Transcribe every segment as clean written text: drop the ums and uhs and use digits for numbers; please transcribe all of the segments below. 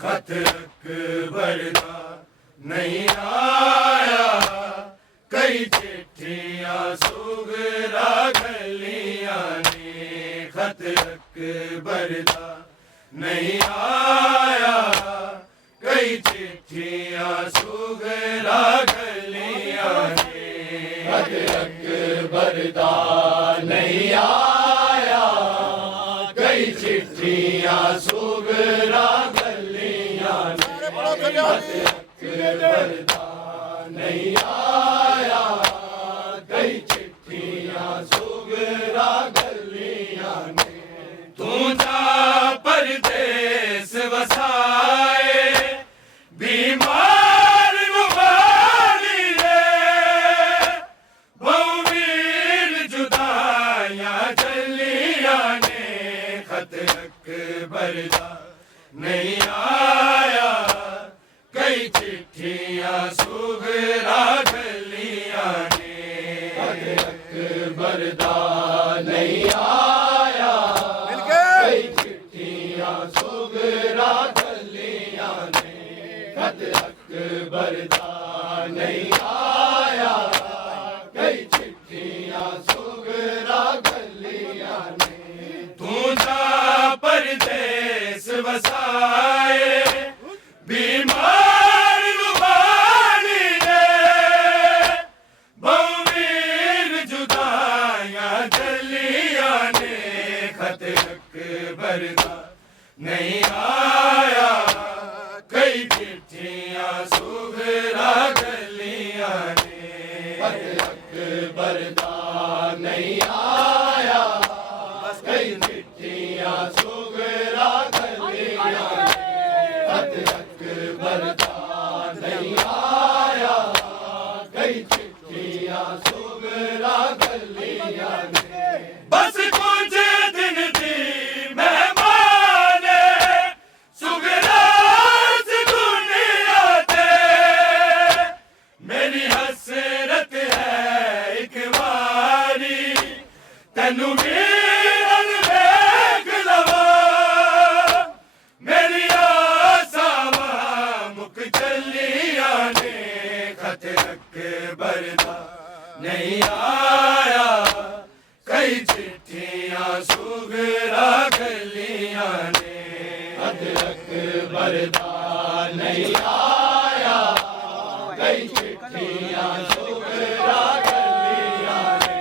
खत अकबर दा नहीं आया, कई चिट्ठियां सुगरा गलियां ने, खत अकबर दा नहीं आया, कई चिट्ठियां सुगरा गलियां ने, खत अकबर दा नहीं आया, कई चिट्ठियां सुगरा गलियां ने, खत अकबर दा नहीं आया, कई चिट्ठियां सुगरा गलियां ने, तू जा परदेस वसाए बीमार नुमालिए, बहुवीर जुदाइयां चलियां ने, खत अकबर दा नहीं आया, कई चिट्ठियां सुगरा गलियां ने, खत अकबर दा नहीं आया, कई चिट्ठियां सुगरा गलियां ने, खत अकबर दा नहीं आया, कई चिट्ठियां सुगरा गलियां ने, तू जा परदेस वसाए बीमार नुमालिए, बहुवीर जुदाइयां चलियां ने, खत अकबर दा नहीं आया, कई चिट्ठियां सुगरा गलियां ने, खत अकबर दा नहीं आया, कई चिट्ठियां सुगरा गलियां ने, खत अकबर दा नहीं आया, कई चिट्ठियां सुगरा गलियां ने, बस कुछ दिन दी मेहमान सुगरा स दुनिया ते, मेरी हसरत है एक बारी तैनू वीरन वेख लवा, मेरी आसावां मुक चलियां ने, खत अकबर दा नहीं आया, कई चिट्ठियां सुगरा गलियां ने, खत अकबर दा नहीं आया, कई चिट्ठियां सुगरा गलियां ने,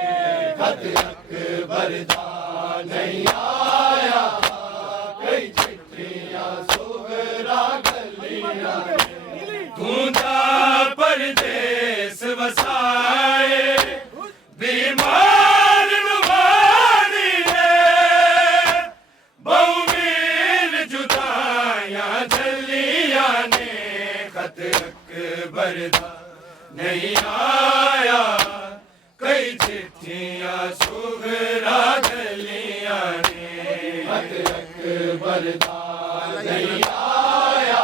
खत अकबर दा नहीं आया, कई चिट्ठियां सुगरा गलियां ने, तू जा परदेस वसाए बीमार नुमालिए, बहुवीर जुदाइयां चलियां ने, खत अकबर दा नहीं आया, कई चिट्ठियां सुगरा गलियां ने, खत अकबर दा नहीं आया,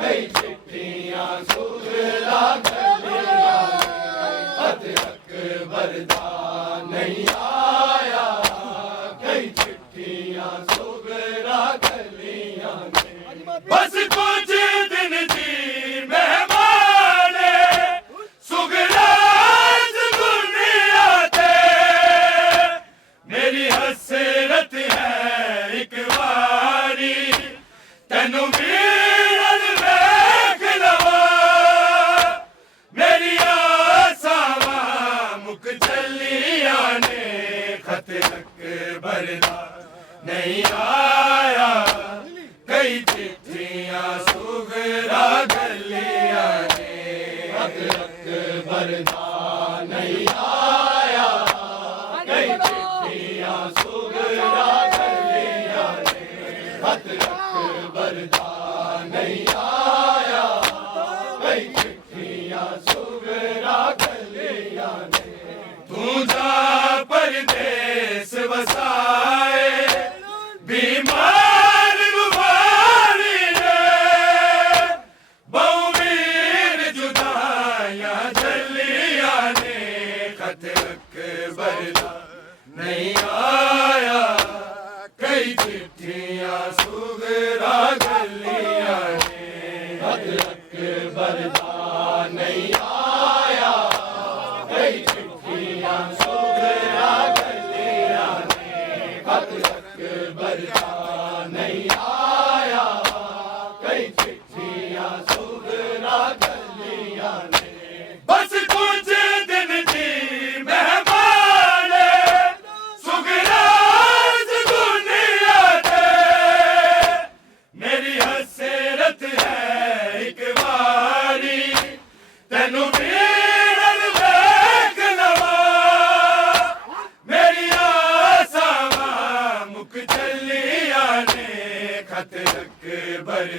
कई चिट्ठियां सुगरा गलियां ने, खत अकबर दा नहीं आया, कई चिट्ठियां सुगरा गलियां ने, बस कुछ दिन दी मेहमान सुगरा स दुनिया ते, मेरी हसरत है एक बारी तैनू वीरन वेख लवा, मेरी आसावां मुक चलियां ने, खत अकबर दा नहीं आया, कई चिट्ठियां सुगरा गलियां ने, खत अकबर दा नहीं आया, कई चिट्ठियां सुगरा गलियां ने, खत अकबर दा नहीं आया, कई चिट्ठियां सुगरा गलियां ने, तू जा परदेस वसाए बीमार नुमालिए, बहुवीर जुदाइयां चलियां ने, खत अकबर दा नहीं आया, कई चिट्ठियां सुगरा गलियां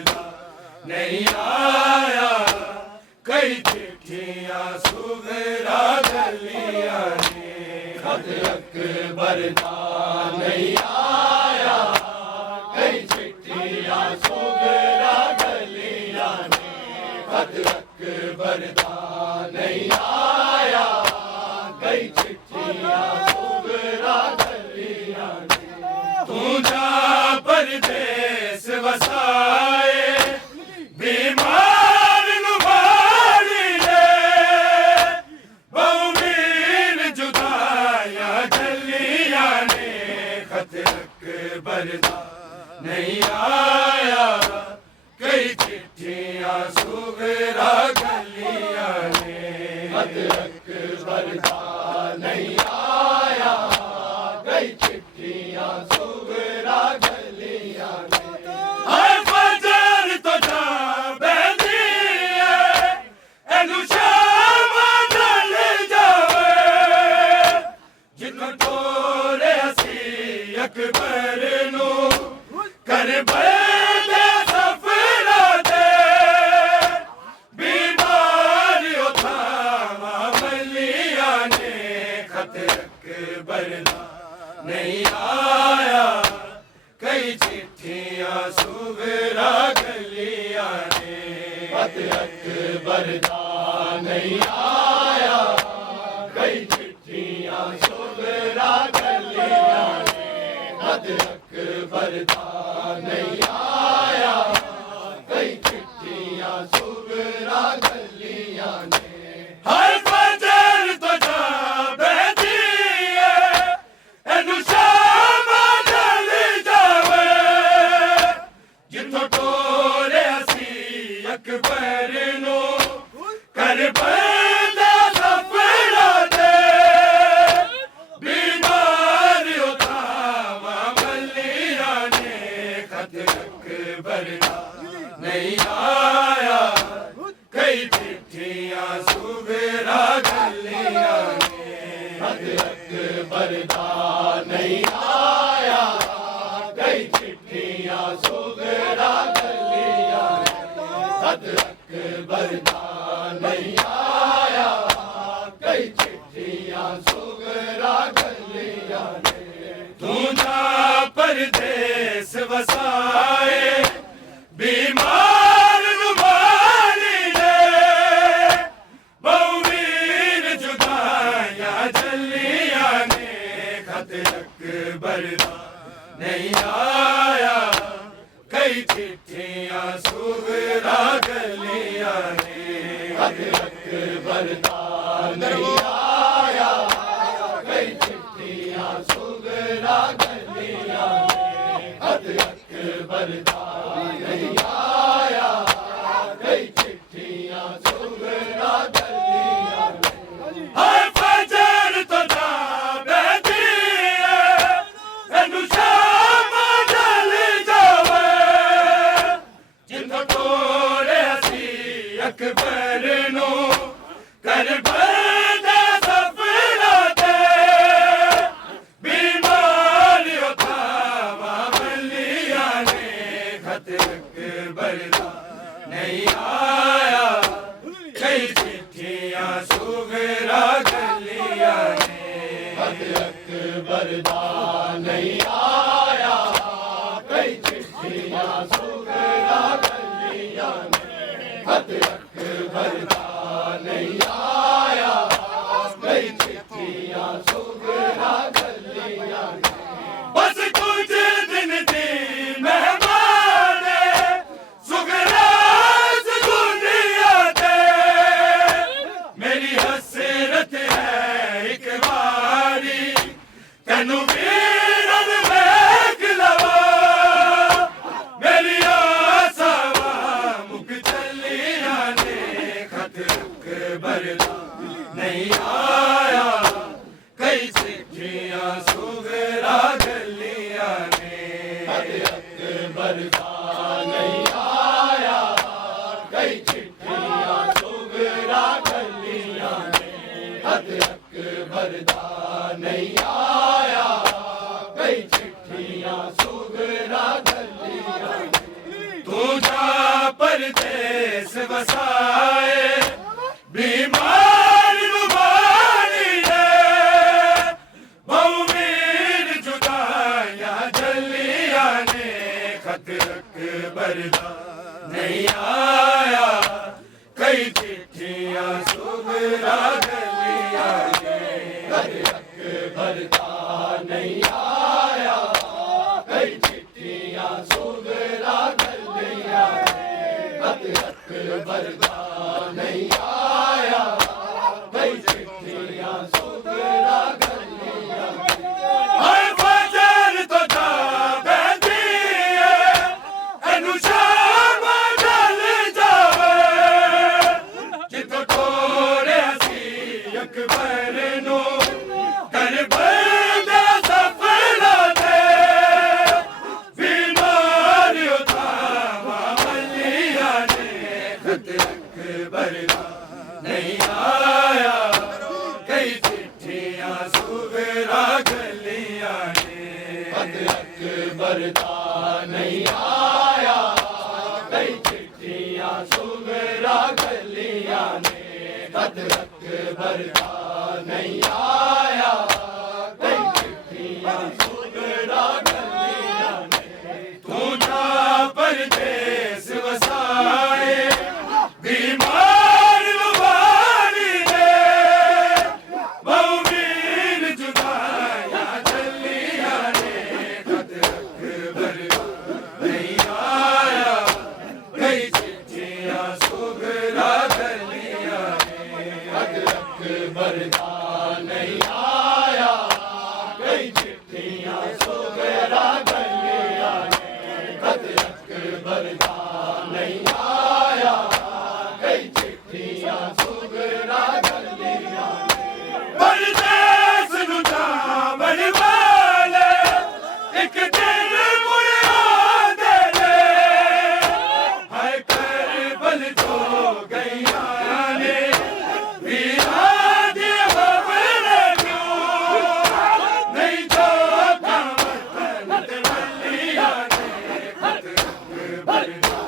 भरदा नहीं आया, कई चिट्ठियां सुगरा गलियां ने खत अकबर दा नहीं आया, कई चिट्ठियां सुगरा गलियां ने खत अकबर दा नहीं आया, कई चिट्ठियां सुगरा गलियां ने तू जा परदेस वसाए बीमार नुमारी ले बहुवीर जुदाया जलिया ने खत अकबर दा नहीं आया, कई चिट्ठियां सुगरा गलिया ने खत अकबर दा नहीं आया, कई चिट्ठियां सुगरा गलिया ने हर फजर तो जा बैठी है एनु शाम ढल जावे जिन्हों टोरे हसी अकबर नू कर बदे सफरा दे बीमार उठावा मलिया ने खत अकबर दा नहीं आया, कई चिट्ठियां सुगरा गलियां ने खत अकबर दा नहीं आया, कई चिट्ठियां सुगरा गलियां ने खत अकबर दा नहीं आया, कई चिट्ठियां सुगरा गलियां ने हर फजर तो जा बैठी है एनु शाम ढल जावे जिथों टोरे हसी अकबर नू कर बदे सफरा दे बीमार उठावा मलिया ने खत अकबर दा नहीं आया, कई चिट्ठियां सुगरा गलियां ने खत अकबर दा नहीं आया, कई चिट्ठियां सुगरा गलियां ने खत अकबर दा नहीं आया, कई चिट्ठियां सुगरा गलियां ने तू जा परदेस वसाए बीमार नुमारी ले बहुवीर जुदाया जलिया ने खत अकबर दा नहीं आया, कई चिट्ठियां सुगरा गलियां ने खत अकबर दा नहीं आया, कई चिट्ठियां सुगरा गलियां ने खत अकबर दा नहीं आया, कई चिट्ठियां सुगरा गलियां ने हर फजर तो जा बैठी है एनु शाम ढल जावे जिथों टोरे हसी अकबर नू कर बदे सफरा दे बीमार उठावा मलिया ने खत अकबर दा नहीं आया, कई चिट्ठियां सुगरा गलियां ने खत अकबर दा नहीं आया, कई चिट्ठियां सुगरा गलियां ने खत अकबर दा नहीं आया, कई चिट्ठियां सुगरा गलियां ने बस कुछ दिन दी मेहमान सुगरा दुनिया दे मेरी हसरत है एक बारी तेनू वीरन वेख लवा मेरी आसावां मुक चलियां परदेस वसाए बीमार रुबानी ने बहुमीर जुदाइयां जलिया ने खत अकबर दा नहीं आया कई चिट्ठियां सुगरा गलिया ने खत अकबर दा नहीं आया कई चिट्ठियां सुगरा गलिया ने खत अकबर दा नहीं आया कई चिट्ठियां सुगरा गलिया हर फजर तो जा बहती है एनु शाम ढल जावे जितो टोरे सी अकबर नू करबला सफला दे बीमार उठावा मलिया ने खत अकबर दा नहीं आया कई चिट्ठियां सुगरा गलिया ने खत अकबर दा नहीं आया कई चिट्ठियां सुगरा गलिया ने खत अकबर दा नहीं आया कई चिट्ठियां सुगरा गलिया ने तू जा परदेस वसाए बीमार रुबानी ने बहुमीर जुदाइयां जलिया ने खत अकबर दा नहीं आया कई चिट्ठियां सुगरा गलिया ने खत अकबर दा नहीं आया कई चिट्ठियां सुगरा गलिया ने खत अकबर दा नहीं आया कई चिट्ठियां सुगरा गलिया ने परदेस नू जावन वाले एक दिन मुड़ आंदे ने हाय करबल जो गईयां ने वीरां दी खबर क्यों नहीं जो वतन ते मलिया ने खत अकबर दा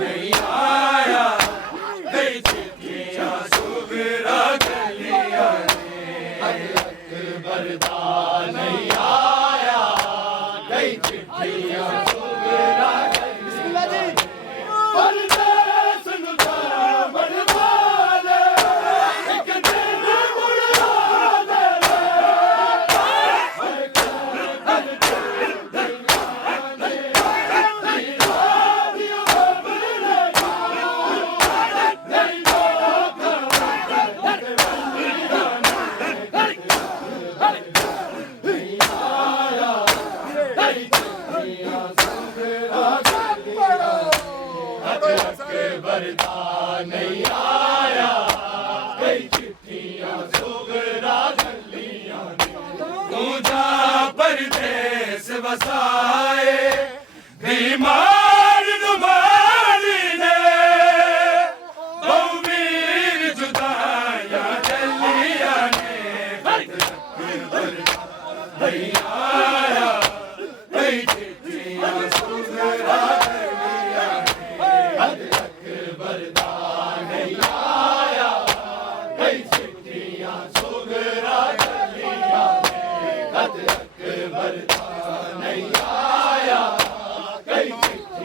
नहीं आया कई चिट्ठियां सुगरा गलिया ने खत अकबर दा नहीं आया कई चिट्ठियां सुगरा गलिया ने परदेस नू जावन वाले एक दिन मुड़ आंदे ने हाय करबल जो गईयां ने वीरां दी खबर क्यों नहीं जो वतन ते मलिया ने खत अकबर दा नहीं आया कई चिट्ठियां सुगरा गलिया खत अकबर दा नहीं आया कई चिट्ठियां सुगरा गलिया ने तू जा परदेस वसाए बीमार रुबानी ने बहुमीर जुदाइयां जलिया ने खत अकबर दा नहीं आया कई चिट्ठियां सुगरा गलिया ने खत अकबर दा नहीं आया कई चिट्ठियां सुगरा गलिया ने खत अकबर दा नहीं आया कई चिट्ठियां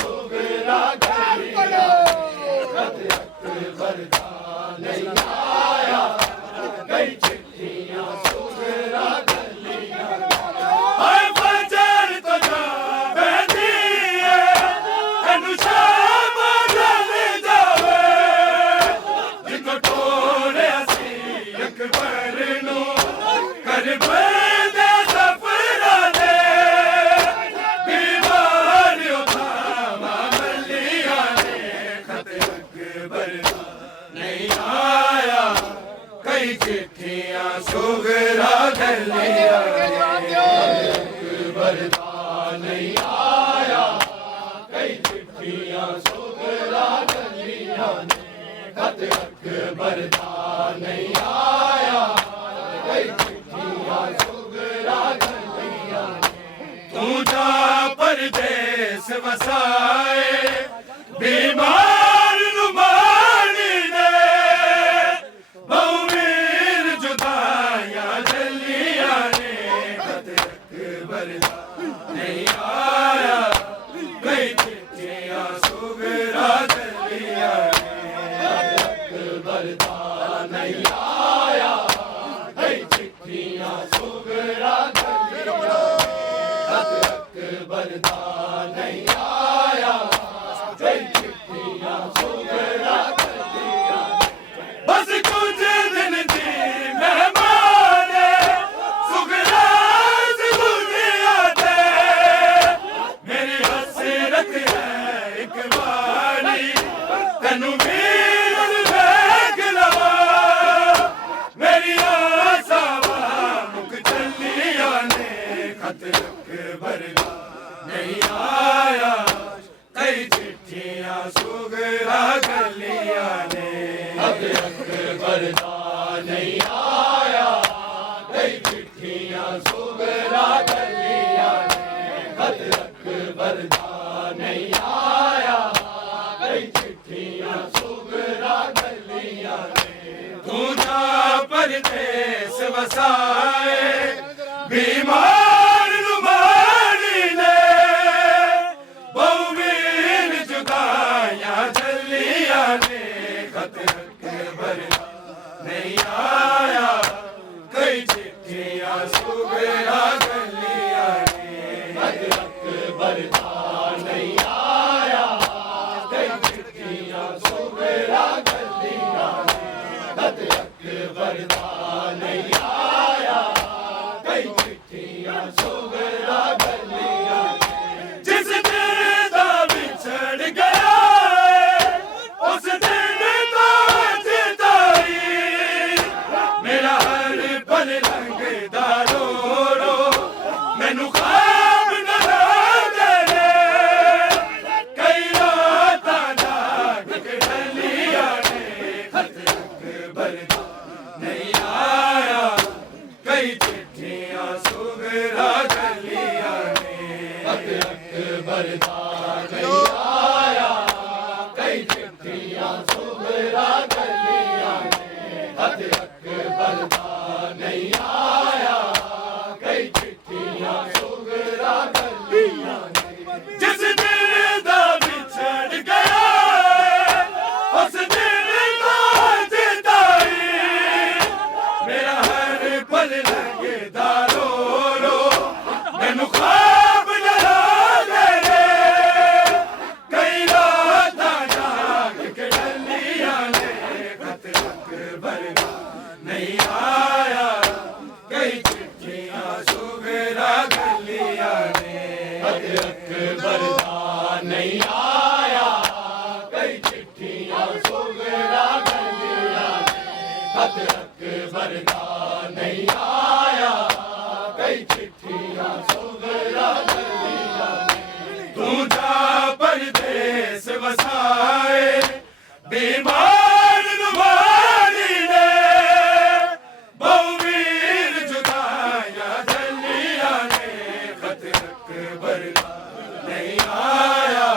सुगरा गलिया खत अकबर दा नहीं आया कई चिट्ठियां सुगरा गलिया हाय फजर तो जावे दिए तनु शाम ढल जावे जिको टोले असी अकबर नो कर बंदे सफरा दे बीमार उठावा मलिया ने खत अकबर दा नहीं आया कई चिट्ठियां सुगरा गलिया अकबर दा नहीं आया कई चिट्ठियां सुगरा गलिया खत अकबर दा नहीं आया कई चिट्ठियां सुगरा गलिया तू जा परदेस वसाए बीमार नुमानी ने बहुवीर जुदाइयां जलिया ने खत अकबर दा नहीं आया कई चिट्ठियां सुगरा गलिया अकबर दा नहीं आया कई चिट्ठियां सुगरा गलिया खत अकबर दा नहीं आया कई चिट्ठियां सुगरा गलिया बस कुछ दिन दी मेहमान सुगरा दुनिया दे मेरी हसरत है एक बारी तनु वीर वेख लवा मेरी आसावा मुक चलिया ने खत अकबर दा नहीं आया कई चिट्ठियां सुगरा गलिया ने खत अकबर दा नहीं आया कई चिट्ठियां सुगरा गलिया ने खत अकबर दा नहीं आया कई चिट्ठियां सुगरा गलिया ने तू जा परदेस वसाए बीमार नुमानी ने बहुवीर जुदाइयां जलिया ने खत अकबर दा नहीं आया कई चिट्ठियां सुगरा गलिया ने खत अकबर दा नहीं आया कई चिट्ठियां सुगरा गलिया ने खत अकबर दा नहीं आया कई चिट्ठियां सुगरा गलिया ने जिस दिन दा बिछड़ गया उस दिन तो जिताई मेरा हर पल लंघदा रो रो मैनू ख्वाब न दे कई रातां जाग के ढलिया ने खत अकबर दा नहीं आया कई चिट्ठियां सुगरा गलिया ने खत अकबर दा नहीं आया कई चिट्ठियां सुगरा गलिया ने खत अकबर दा नहीं आया कई चिट्ठियां सुगरा गलिया ने जिस दिन दा बिछड़ गया उस दिन तो जिताई मेरा हर पल लंघदा रो रो मैनू ख्वाब न दे कई रातां जाग के ढलिया ने खत अकबर दा नहीं आया कई चिट्ठियां सुगरा गलिया ने खत अकबर दा नहीं आया कई चिट्ठियां सुगरा गलिया ने खत अकबर दा नहीं आया कई चिट्ठियां सुगरा गलिया ने तू जा परदेस वसाए बीमार नुमानी ने बहुवीर जुदाइयां जलिया ने खत अकबर दा नहीं आया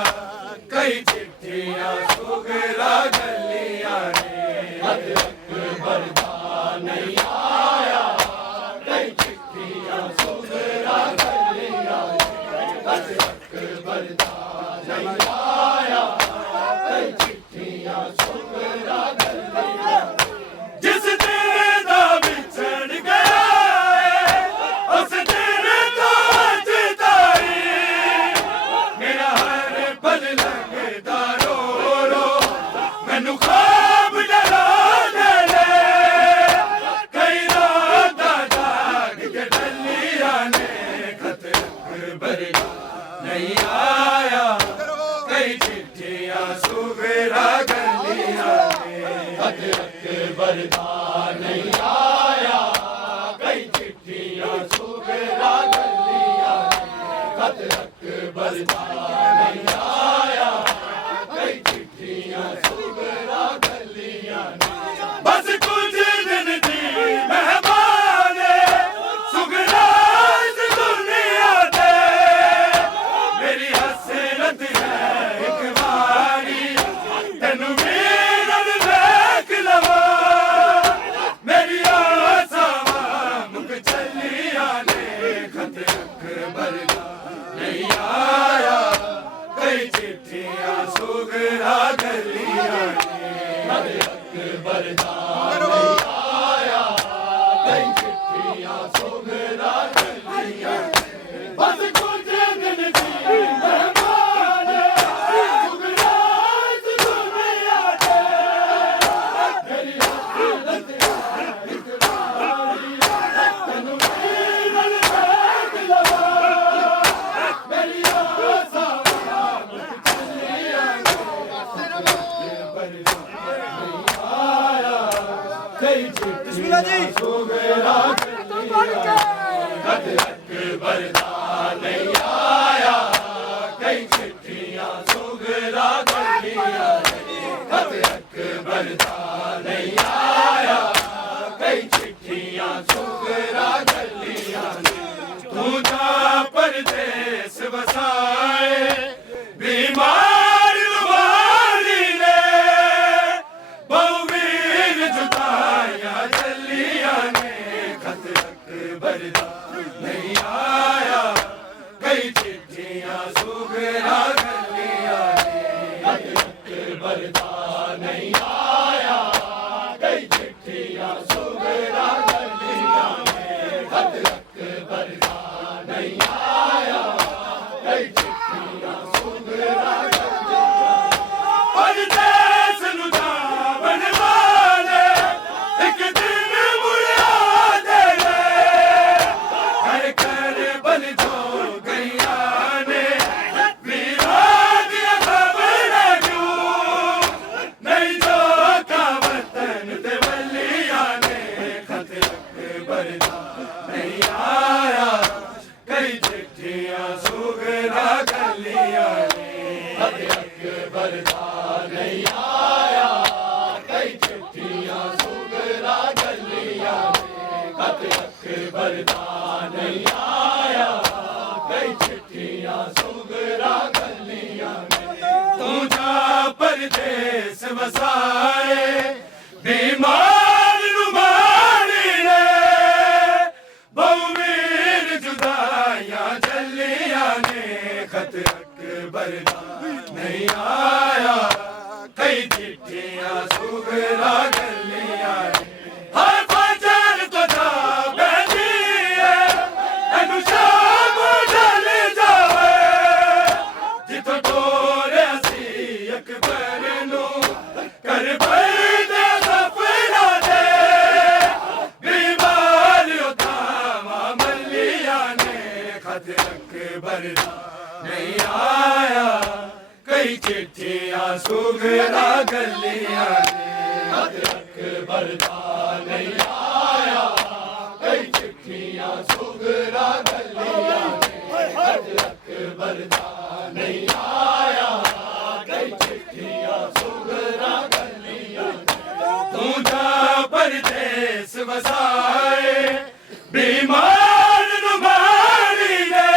बरदा नहीं आया, कई चिट्ठियां सुगरा गलियां खत अकबर दा नहीं आया, कई चिट्ठियां सुगरा गलियां बस कुछ दिन दी मेहमान सुगरा इस दुनिया दे मेरी हसरत है एक बारी तेनू मिलन देख लवा मेरी आसावां मुक चलियां ने खत अकबर दा नहीं आया, कई चिट्ठियां सुगरा गलियां खत अकबर दा नहीं आया, कई चिट्ठियां सुगरा गलियां बस कुछ दिन दी मेहमान सुगरा इस दुनिया दे मेरी हसरत है एक बारी तेनू मिलन देख लवा मेरी आसावां मुक चलियां बिस्मिल्लाह जी। सुगरा खत अकबर दा नहीं आया, कई चिट्ठियां सुगरा गलियां खत अकबर दा नहीं आया, कई चिट्ठियां सुगरा गलियां तू जा परदेस वसाए बीमार रुबानी ने बहुवीर जुदाइयां चलियां ने खत अकबर दा नहीं आया, कई चिट्ठियां सुगरा गलियां खत अकबर दा नहीं आया, कई चिट्ठियां सुगरा गलियां खत अकबर दा नहीं आया, कई चिट्ठियां सुगरा परदेस नूं जावन वाले एक दिन मुड़ आंदे ने घर बल जो गईयां ने वीरां दियां खबरां क्यों नहीं जो का वतन ते वलियां ने खत अकबर दा नहीं आया, कई चिट्ठियां सुगरा गलियां खत अकबर दा नहीं आया, कई चिट्ठियां सुगरा गलियां खत अकबर दा नहीं आया, कई चिट्ठियां सुगरा गलियां तू जा परदेस वसाए बीमार रुबानी ने बहुवीर जुदाइयां चलियां ने खत अकबर दा नहीं आया, कई चिट्ठियां सुगरा गलियां हर फजर तो जा बैठी है एनू शाम ढल जावे जिथों टोरे सी अकबर नू करबल दे सफरा दे बीमार उतामा मलियां ने खत अकबर दा नहीं आया, कई चिट्ठियां सुगरा गलियां खत अकबर दा नहीं आया, कई चिट्ठियां सुगरा गलियां खत अकबर दा नहीं आया, कई चिट्ठियां सुगरा गलियां तू जा परदेस वसाए बीमार रुबानी ने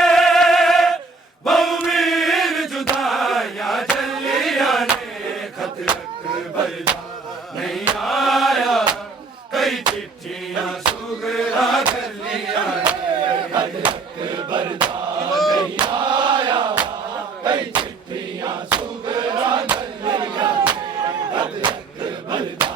बहुवीर जुदाइयां चलियां ने खत अकबर दा नहीं आया, कई चिट्ठियां सुगरा गलियां खत अकबर दा नहीं आया, कई चिट्ठियां सुगरा गलियां खत अकबर दा